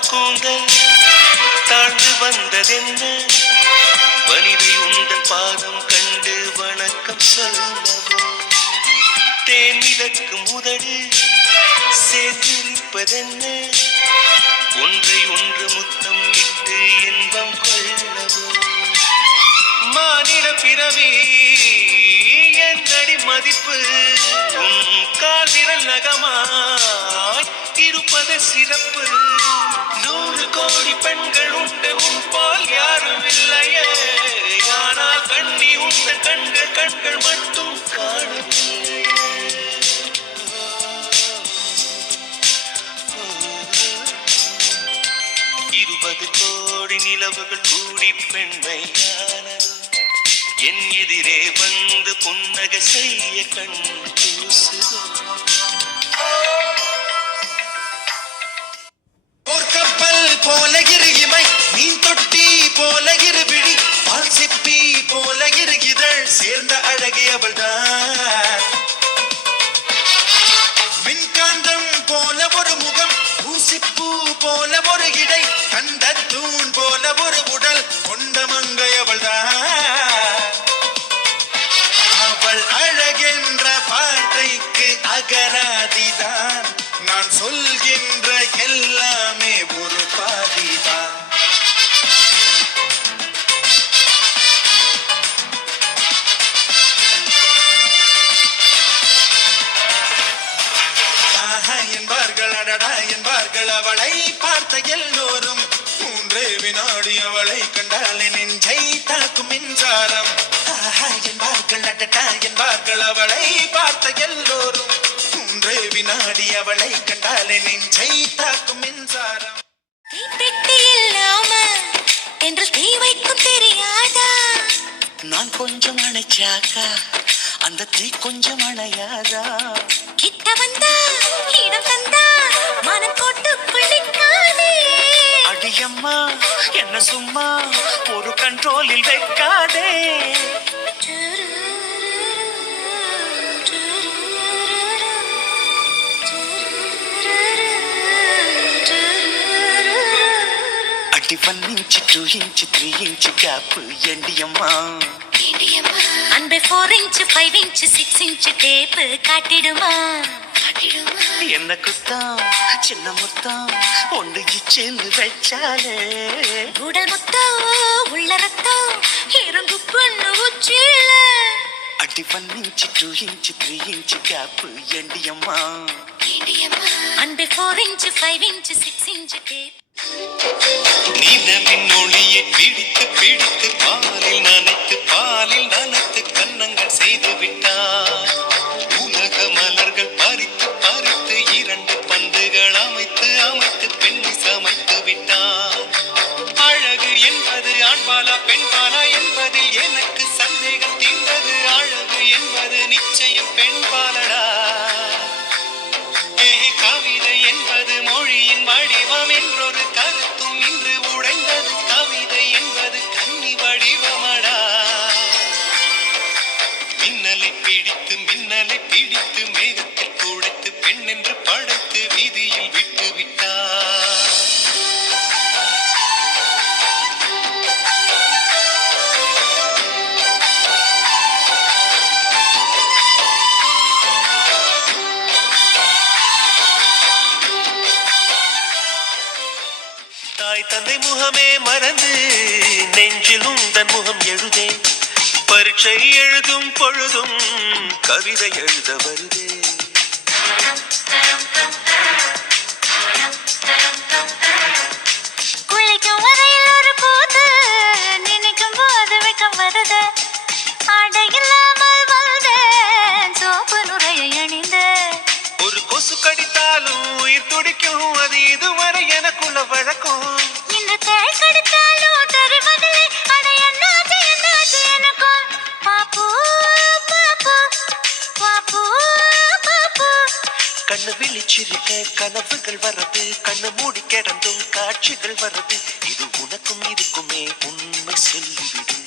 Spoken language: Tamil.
கூந்தல் தாழ்ந்து வந்ததென்ன? வனிதை உந்தன் பாதம் கண்டு வணக்கம் சொல்லவோ? தேன் மிதக்கும் உதடு சேர்ந்திருப்பதென்ன ஒன்றை ஒன்று முத்தம் இட்டு இன்பம் கொள்ளவோ? மானிட பிறவி என் மதிப்பு இருப்பது சிறப்பு. நூறு கோடி பெண்கள் உண்டு உன்பால் யாரும் இல்லையே. ஆனால் கண்ணி உண்ட கண்கள் கண்கள் மட்டும் காணவில்லை இருபது கோடி நிலவுகள் கூடி பெண்மையானது என் எதிரே வந்து புன்னகை செய்ய கண் கூசுதோ சேர்ந்த அழகி அவள்தான் மின்காந்தம் போல ஒரு முகம் ஊசிப்பூ போல ஒரு இடை கண்ட தூண் போல ஒரு உடல் கொண்ட மங்கை அவள்தான் அவள் அழகென்ற வார்த்தைக்கு அகராதிதான். நான் சொல்கின்ற எல்லாமே அவளை பார்த்த எல்லோரும் மூன்றே வினாடி அவளை கண்டாலே நெஞ்சை தாக்கும் மின்சாரம். என்பார்கள் அடடா என்பார்கள் அவளை பார்த்த எல்லோரும் மூன்றே வினாடி அவளை கண்டாலே நெஞ்சை தாக்கும் மின்சாரம். தீப்பெட்டி இல்லாம என்று தீ வைக்கும் தெரியாதா? நான் கொஞ்சம் அணைச்சாக்கா அந்த தீ கொஞ்சம் அணையாதா? கிட்ட வந்தா இடம் தந்தா? சும்மா என்ன சும்மா ஒரு கண்ட்ரோலில் வைக்காதே. அடி one inch two inch three inch gap எண்டியம்மா. அன்பே four inch five inch six inch tape காட்டிடுமா. என்ன குத்தம்? சின்ன முத்தம். ஒன்று இச்சேந்து வச்சாலே. உடல் மொத்தம் உள்ள ரத்தம் இறங்கு பண்ணு உச்சில அடி one inch two inch three inch gap எண்டியம்மா. அன்பே four inch five inch six inch tape மின்னலை பிடித்து மேகத்தில் கூடைத்து பெண் என்று படைத்து வீதியில் விட்டு விட்டார் தாய் தந்தை முகமே மறந்து நெஞ்சிலும் தன் முகம் எழுதேன். பரீட்சை எழுதும் பொழுதும் கவிதை எழுத வருதே. கொசு கடித்தாலும் உயிர் துடிக்கும் அது இதுவரை எனக்குள்ள வழக்கம். கண்ணு விழிச்சிருக்க கனவுகள் வர்றது. கண்ணு மூடி கிடந்தும் காட்சிகள் வர்றது. இது உனக்கும் இருக்குமே உண்மை சொல்லிவிடும்.